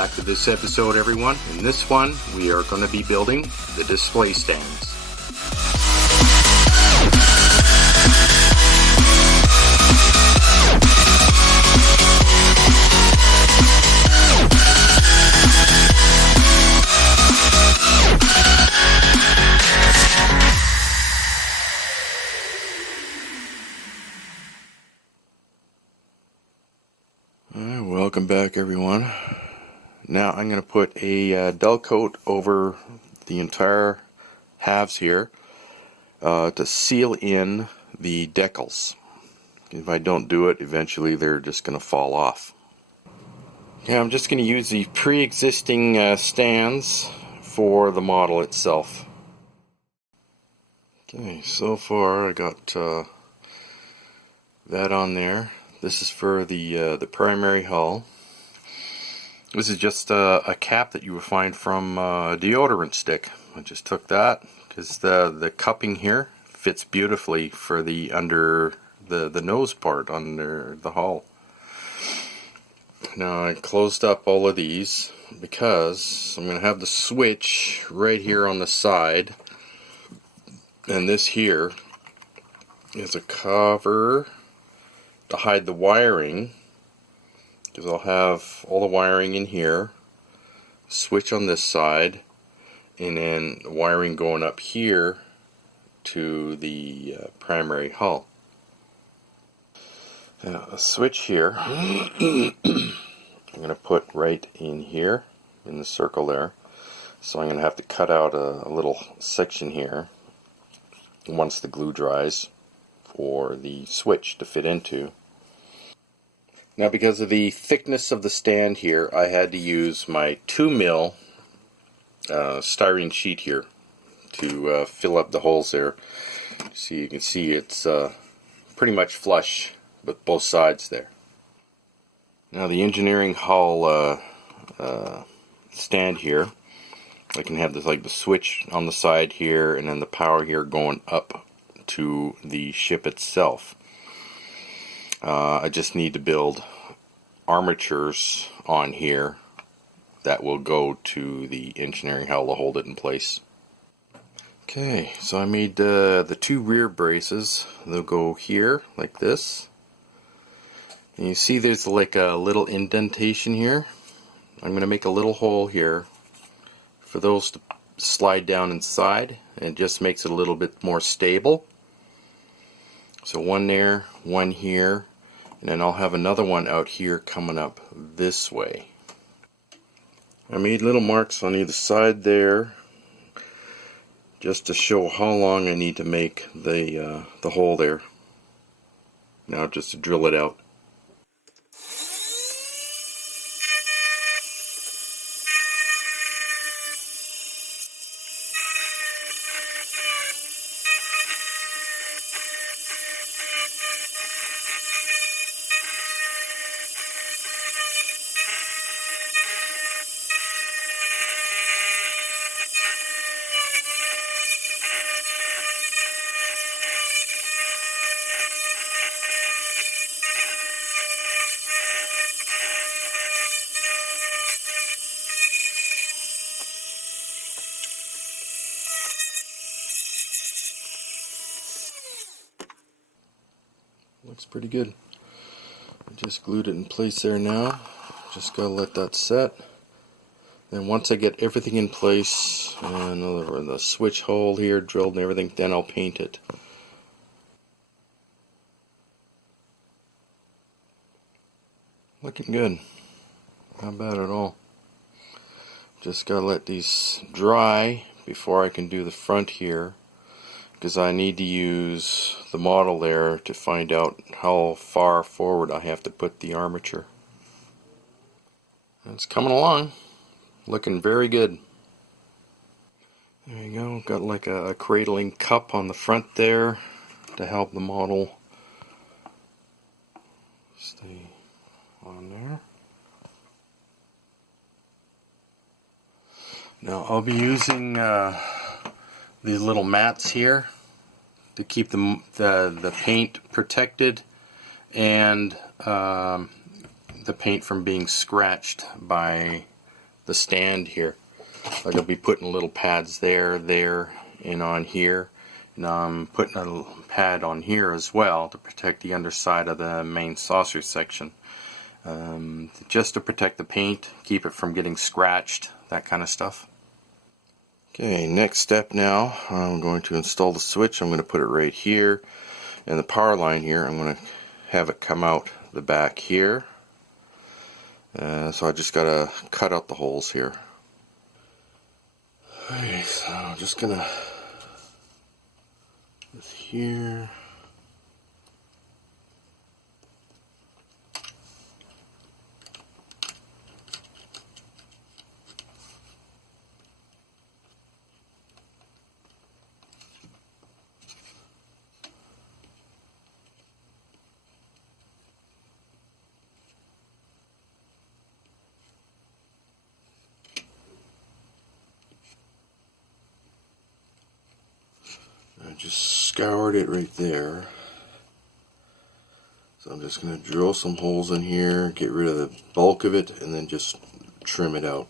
back to this episode, everyone. In this one, we are going to be building the display stands. Welcome back, everyone. Now I'm going to put a dull coat over the entire halves here to seal in the decals. If I don't do it, eventually they're just going to fall off. Okay, I'm just going to use the pre-existing stands for the model itself. Okay, so far I got that on there. This is for the primary hull. This is just a cap that you would find from a deodorant stick. I just took that because the cupping here fits beautifully for the under the nose part under the hull. Now I closed up all of these because I'm going to have the switch right here on the side, and this here is a cover to hide the wiring, because I'll have all the wiring in here, switch on this side, and then the wiring going up here to the primary hull. Now, a switch here I'm going to put right in here in the circle there, so I'm going to have to cut out a little section here once the glue dries for the switch to fit into. Now, because of the thickness of the stand here, I had to use my 2mm styrene sheet here to fill up the holes there. So you can see it's pretty much flush with both sides there. Now the engineering hull stand here, I can have this like the switch on the side here, and then the power here going up to the ship itself. I just need to build armatures on here that will go to the engineering hull to hold it in place. Okay, so I made the two rear braces. They'll go here like this. And you see there's like a little indentation here. I'm going to make a little hole here for those to slide down inside, and it just makes it a little bit more stable. So one there, one here, and then I'll have another one out here coming up this way. I made little marks on either side there just to show how long I need to make the hole there. Now just to drill it out. Looks pretty good. I just glued it in place there now. Just gotta let that set. Then once I get everything in place and the switch hole here drilled and everything, then I'll paint it. Looking good. Not bad at all. Just gotta let these dry before I can do the front here, because I need to use the model there to find out how far forward I have to put the armature. It's coming along, looking very good. There you go, got like a cradling cup on the front there to help the model stay on there. Now I'll be using these little mats here to keep the paint protected and the paint from being scratched by the stand here. Like I'll be putting little pads there, and on here. And I'm putting a pad on here as well to protect the underside of the main saucer section. Just to protect the paint, keep it from getting scratched, that kind of stuff. Okay, next step now, I'm going to install the switch. I'm going to put it right here. And the power line here, I'm going to have it come out the back here. So I just got to cut out the holes here. Okay, so I'm just going to this here. I just scoured it right there. So I'm just going to drill some holes in here, get rid of the bulk of it, and then just trim it out.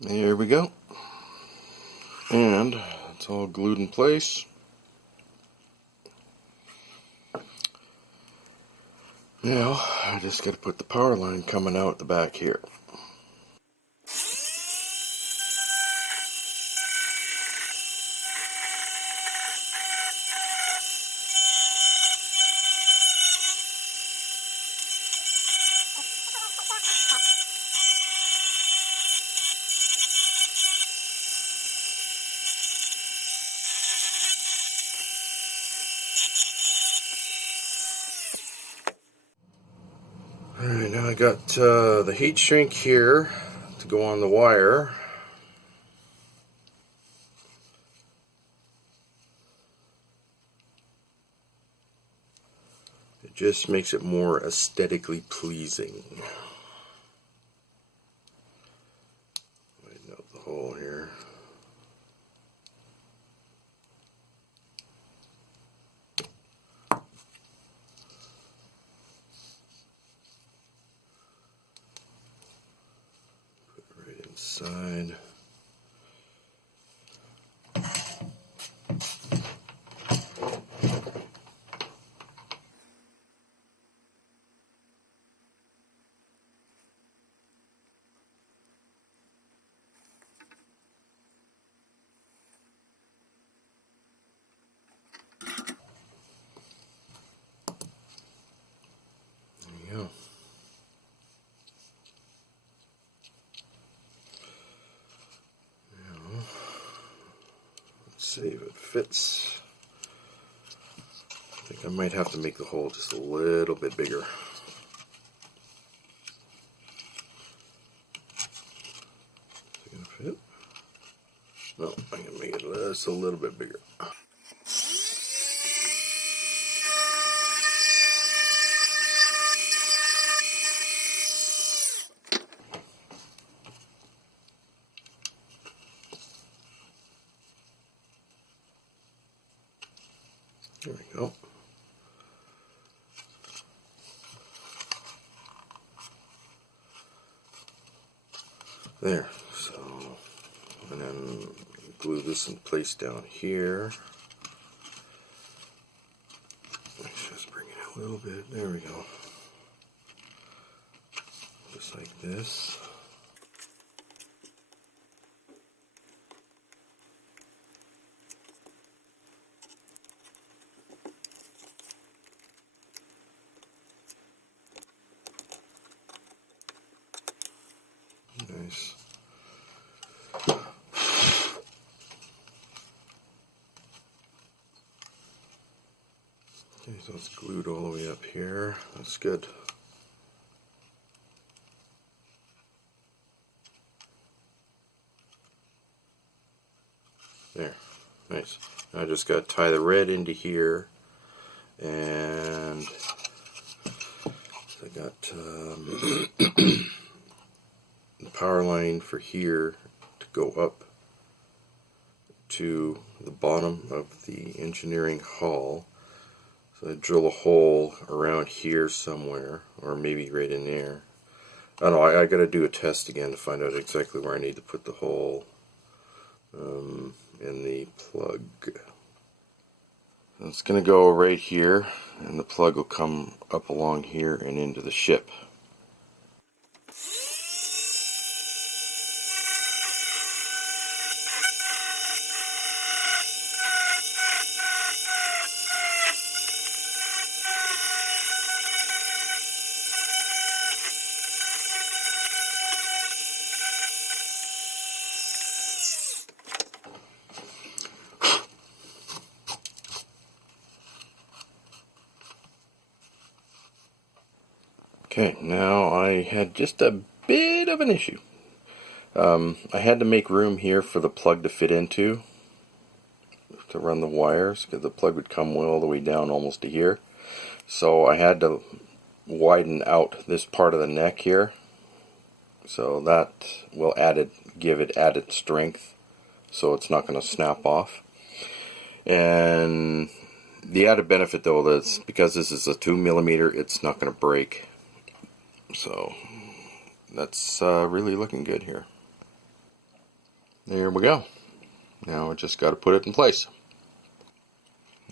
There we go. And it's all glued in place. Now, I just got to put the power line coming out the back here. Alright, now I got the heat shrink here to go on the wire. It just makes it more aesthetically pleasing. Widen out the hole here. Side. There you go. See if it fits. I think I might have to make the hole just a little bit bigger. Is it going to fit? No, I'm going to make it just a little bit bigger. There we go. There. So, and then glue this in place down here. Let's just bring it a little bit. There we go. Just like this. Nice. Okay, so it's glued all the way up here. That's good. There. Nice. I just got to tie the red into here, and I got the power line for here to go up to the bottom of the engineering hull. So I drill a hole around here somewhere, or maybe right in there. I don't know, I got to do a test again to find out exactly where I need to put the hole in the plug. It's going to go right here, and the plug will come up along here and into the ship. Okay, now I had just a bit of an issue. I had to make room here for the plug to fit into to run the wires, because the plug would come all the way down almost to here. So I had to widen out this part of the neck here, so that will give it added strength, so it's not going to snap off. And the added benefit though is because this is a 2mm, it's not going to break. So that's really looking good here. There we go. Now I just got to put it in place.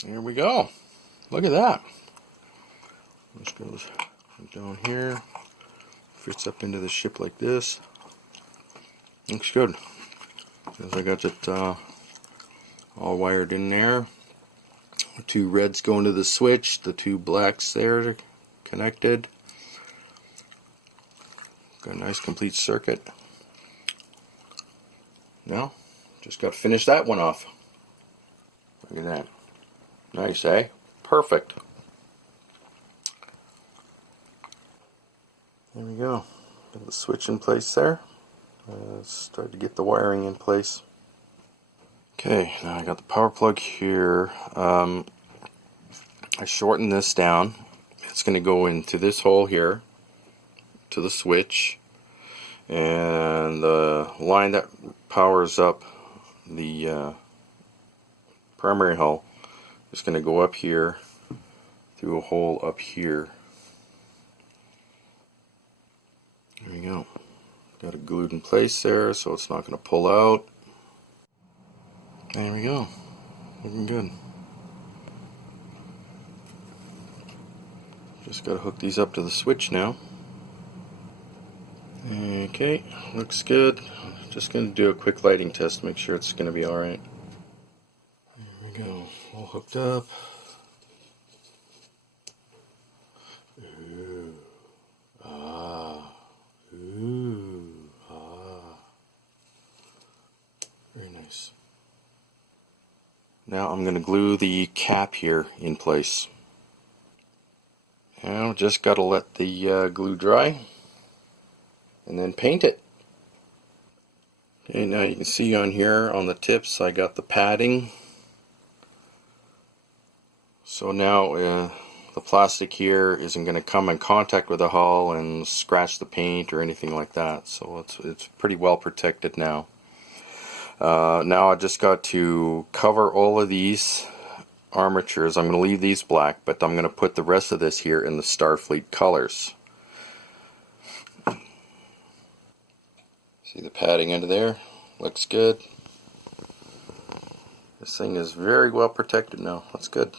There we go. Look at that. This goes down here, fits up into the ship like this. Looks good. Because I got it all wired in there. The two reds going to the switch, the two blacks there connected. Got a nice complete circuit. Now, just got to finish that one off. Look at that. Nice, eh? Perfect. There we go. Got the switch in place there. Start to get the wiring in place. Okay, now I got the power plug here. I shortened this down. It's going to go into this hole here, to the switch, and the line that powers up the primary hull is going to go up here through a hole up here. There we go. Got it glued in place there so it's not going to pull out. There we go. Looking good. Just got to hook these up to the switch now. Okay, looks good. Just going to do a quick lighting test to make sure it's going to be alright. There we go. All hooked up. Ooh. Ah. Ooh. Ah. Very nice. Now I'm going to glue the cap here in place. Now just got to let the glue dry and then paint it. Okay, now you can see on here on the tips I got the padding. So now the plastic here isn't going to come in contact with the hull and scratch the paint or anything like that. So it's pretty well protected now. Now I just got to cover all of these armatures. I'm going to leave these black, but I'm going to put the rest of this here in the Starfleet colors. See the padding under there? Looks good. This thing is very well protected now. That's good.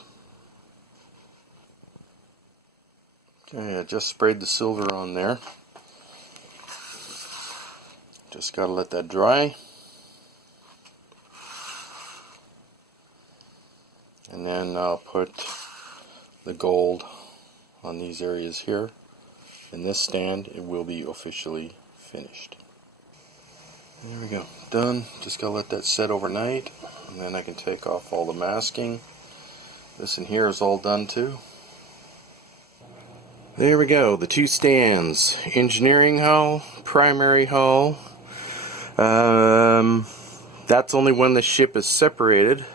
Okay, I just sprayed the silver on there. Just got to let that dry. And then I'll put the gold on these areas here. In this stand, it will be officially finished. There we go. Done. Just gotta let that set overnight, and then I can take off all the masking. This in here is all done too. There we go. The two stands. Engineering hull, primary hull. That's only when the ship is separated.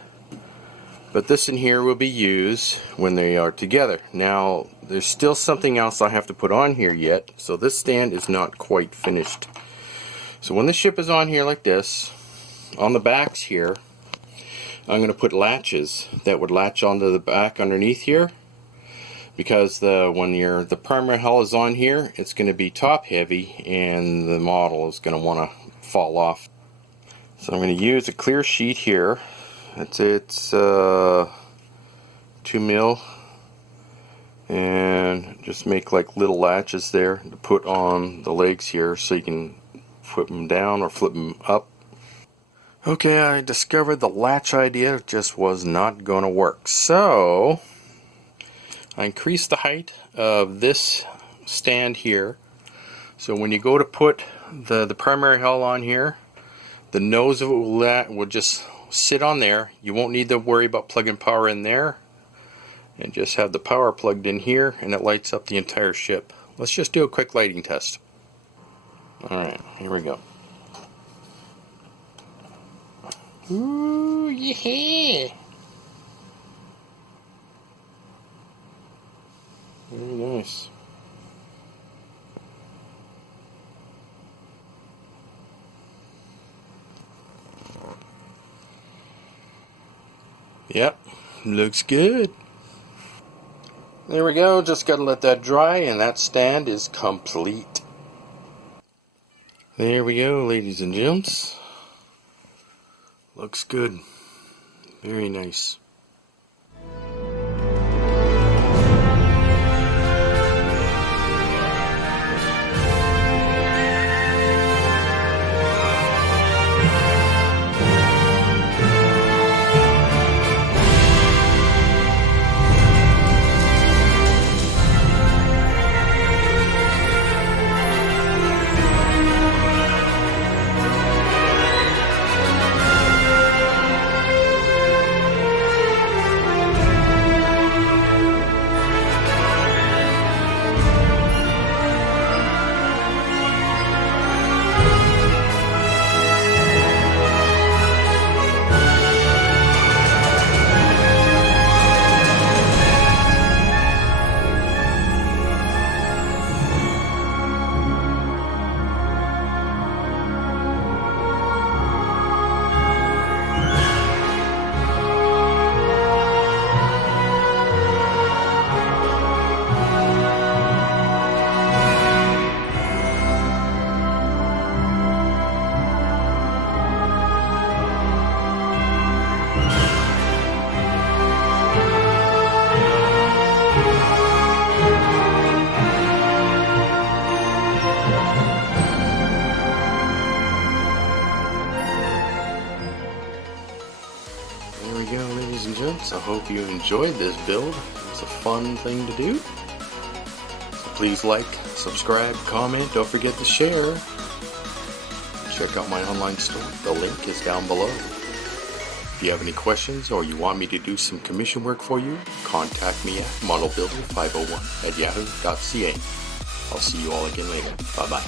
But this in here will be used when they are together. Now, there's still something else I have to put on here yet, so this stand is not quite finished. So when the ship is on here like this, on the backs here, I'm going to put latches that would latch onto the back underneath here, because when the primary hull is on here, it's going to be top heavy and the model is going to want to fall off. So I'm going to use a clear sheet here. It's 2 mil, and just make like little latches there to put on the legs here so you can flip them down or flip them up. Okay, I discovered the latch idea just was not going to work. So I increased the height of this stand here. So when you go to put the primary hull on here, the nose of it will just sit on there. You won't need to worry about plugging power in there, and just have the power plugged in here and it lights up the entire ship. Let's just do a quick lighting test. Alright, here we go. Ooh, yeah! Very nice. Yep, looks good. There we go, just gotta let that dry and that stand is complete. There we go, ladies and gents. Looks good. Very nice. I hope you enjoyed this build. It's a fun thing to do. So please like, subscribe, comment, don't forget to share. Check out my online store. The link is down below. If you have any questions or you want me to do some commission work for you, contact me at modelbuilder501@yahoo.ca. I'll see you all again later. Bye bye.